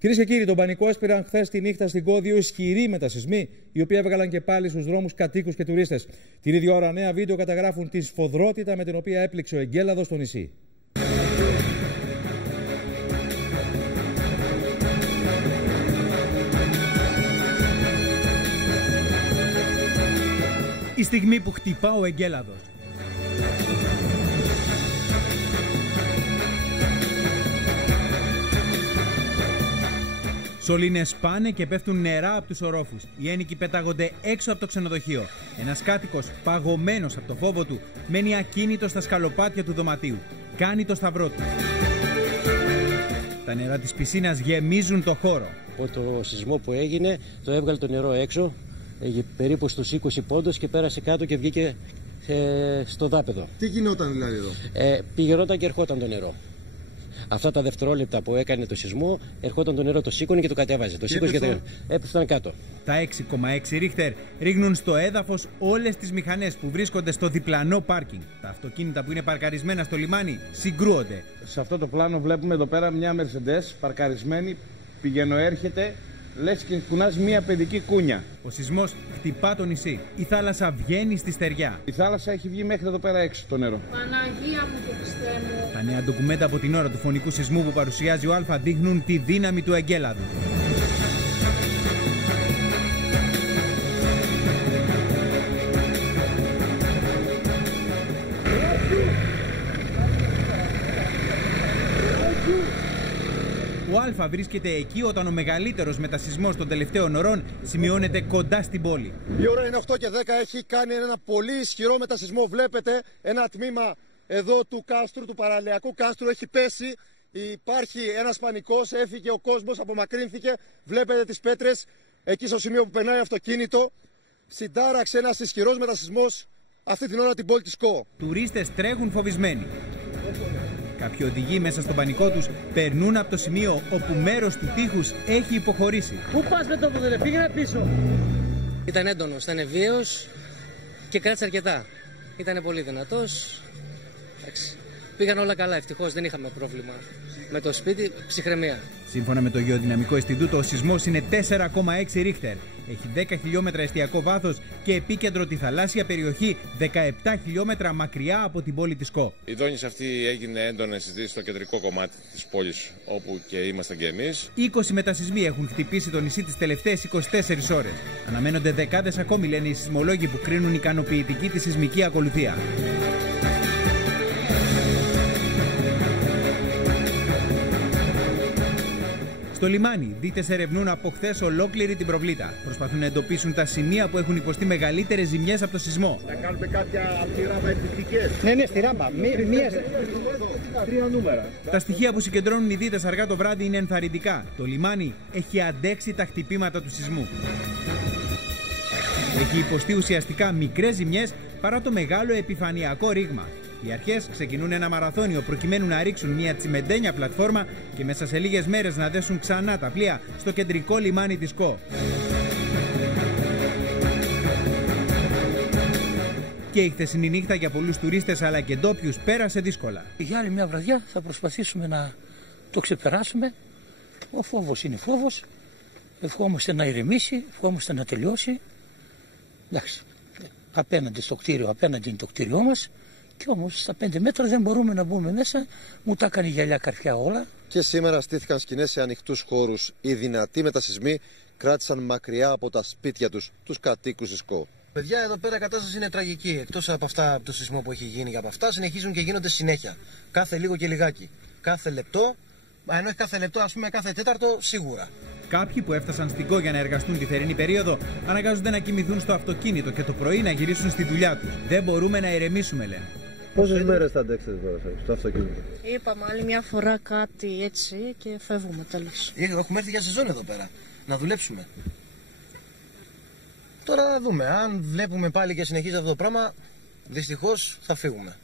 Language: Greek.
Κυρίες και κύριοι, τον πανικό έσπηραν χθες τη νύχτα στην Κώδιο ισχυροί μετασυσμοί, οι οποίοι έβγαλαν και πάλι στους δρόμους κατοίκους και τουρίστες. Την ίδια ώρα, νέα βίντεο καταγράφουν τη σφοδρότητα με την οποία έπληξε ο εγκέλαδος στο νησί. Η στιγμή που χτυπά ο εγκέλαδος. Σωλήνες πάνε και πέφτουν νερά από τους ορόφους. Οι ένοικοι πετάγονται έξω από το ξενοδοχείο. Ένας κάτοικος, παγωμένος από το φόβο του, μένει ακίνητος στα σκαλοπάτια του δωματίου. Κάνει το σταυρό του. Τα νερά της πισίνας γεμίζουν το χώρο. Από το σεισμό που έγινε, το έβγαλε το νερό έξω, περίπου στους 20 πόντους και πέρασε κάτω και βγήκε στο δάπεδο. Τι γινόταν δηλαδή εδώ? Πηγαινόταν και ερχόταν το νερό. Αυτά τα δευτερόλεπτα που έκανε το σεισμό, ερχόταν το νερό, το σήκωνε και το κατέβαζε. Το σήκωσε και έπεφταν κάτω. Τα 6,6 ρίχτερ ρίχνουν στο έδαφος όλες τις μηχανές που βρίσκονται στο διπλανό πάρκινγκ. Τα αυτοκίνητα που είναι παρκαρισμένα στο λιμάνι συγκρούονται. Σε αυτό το πλάνο βλέπουμε εδώ πέρα μια Mercedes παρκαρισμένη, πηγαίνω-έρχεται, λες και κουνάς μια παιδική κούνια. Ο σεισμός χτυπά το νησί. Η θάλασσα βγαίνει στη στεριά. Η θάλασσα έχει βγει μέχρι εδώ πέρα έξω το νερό. Παναγία μου το πιστεύω. Τα νέα ντοκουμέντα από την ώρα του φωνικού σεισμού που παρουσιάζει ο Α δείχνουν τη δύναμη του εγκέλαδου. Ο Α βρίσκεται εκεί όταν ο μεγαλύτερος μετασεισμός των τελευταίων ωρών σημειώνεται κοντά στην πόλη. Η ώρα είναι 8 και 10, έχει κάνει ένα πολύ ισχυρό μετασεισμό. Βλέπετε ένα τμήμα εδώ του κάστρου, του παραλιακού κάστρου έχει πέσει. Υπάρχει ένας πανικός, έφυγε ο κόσμος, απομακρύνθηκε. Βλέπετε τις πέτρες εκεί στο σημείο που περνάει αυτοκίνητο. Συντάραξε ένας ισχυρός μετασεισμός αυτή την ώρα την πόλη της Κώ. Τουρίστες τρέχουν φοβισμένοι. Κάποιοι οδηγοί μέσα στον πανικό τους περνούν από το σημείο όπου μέρος του τείχους έχει υποχωρήσει. Πού πας με το ποδήλατο, πήγαινε πίσω. Ήταν έντονος, ήταν βίαιος και κράτησε αρκετά. Ήταν πολύ δυνατός. Πήγαν όλα καλά, ευτυχώς δεν είχαμε πρόβλημα με το σπίτι, ψυχραιμία. Σύμφωνα με το Γεωδυναμικό Ινστιτούτο, ο σεισμός είναι 4,6 ρίχτερ. Έχει 10 χιλιόμετρα εστιακό βάθος και επίκεντρο τη θαλάσσια περιοχή 17 χιλιόμετρα μακριά από την πόλη της Κώ. Η δόνηση αυτή έγινε έντονα συζήτηση στο κεντρικό κομμάτι της πόλης, όπου και ήμασταν και εμείς. 20 μετασεισμοί έχουν χτυπήσει το νησί τις τελευταίες 24 ώρες. Αναμένονται δεκάδες ακόμη, λένε οι σεισμολόγοι που κρίνουν ικανοποιητική τη σεισμική ακολουθία. Στο λιμάνι, δίτες ερευνούν από χθες ολόκληρη την προβλήτα. Προσπαθούν να εντοπίσουν τα σημεία που έχουν υποστεί μεγαλύτερες ζημιές από το σεισμό. Θα κάνουμε κάποια από τη ράμπα επιστικές. Ναι, στη ράμπα. Τρία νούμερα. Τα στοιχεία που συγκεντρώνουν οι δίτες αργά το βράδυ είναι ενθαρρυντικά. Το λιμάνι έχει αντέξει τα χτυπήματα του σεισμού. Έχει υποστεί ουσιαστικά μικρές ζημιές παρά το μεγάλο επιφανειακό ρήγμα. Οι αρχές ξεκινούν ένα μαραθώνιο προκειμένου να ρίξουν μια τσιμεντένια πλατφόρμα και μέσα σε λίγες μέρες να δέσουν ξανά τα πλοία στο κεντρικό λιμάνι της Κώ. Και η χθεσινή νύχτα για πολλούς τουρίστες αλλά και ντόπιους πέρασε δύσκολα. Για άλλη μια βραδιά θα προσπαθήσουμε να το ξεπεράσουμε. Ο φόβος είναι φόβος. Ευχόμαστε να ηρεμήσει, ευχόμαστε να τελειώσει. Εντάξει, απέναντι στο κτίριο, απέναντι είναι το κτίριό μας. Και όμως στα 5 μέτρα δεν μπορούμε να μπούμε μέσα, μου τα έκανε γυαλιά καρφιά όλα. Και σήμερα στήθηκαν σκηνές σε ανοιχτούς χώρους. Οι δυνατοί μετασεισμοί κράτησαν μακριά από τα σπίτια τους κατοίκους της Κώ. Παιδιά, εδώ πέρα η κατάσταση είναι τραγική. Εκτός από αυτά, από το σεισμό που έχει γίνει και από αυτά, συνεχίζουν και γίνονται συνέχεια. Κάθε λίγο και λιγάκι. Κάθε λεπτό, ενώ όχι κάθε λεπτό, ας πούμε κάθε τέταρτο, σίγουρα. Κάποιοι που έφτασαν στην Κώ για να εργαστούν τη θερινή περίοδο αναγκάζονται να κοιμηθούν στο αυτοκίνητο και το πρωί να γυρίσουν στη δουλειά τους. Δεν μπορούμε να ηρεμήσουμε, λένε. Πόσες μέρες θα αντέξετε στο αυτοκίνητο? Είπαμε άλλη μια φορά κάτι έτσι και φεύγουμε τέλος. Έχουμε έρθει για σεζόν εδώ πέρα, να δουλέψουμε. Τώρα θα δούμε, αν βλέπουμε πάλι και συνεχίζει αυτό το πράγμα, δυστυχώς θα φύγουμε.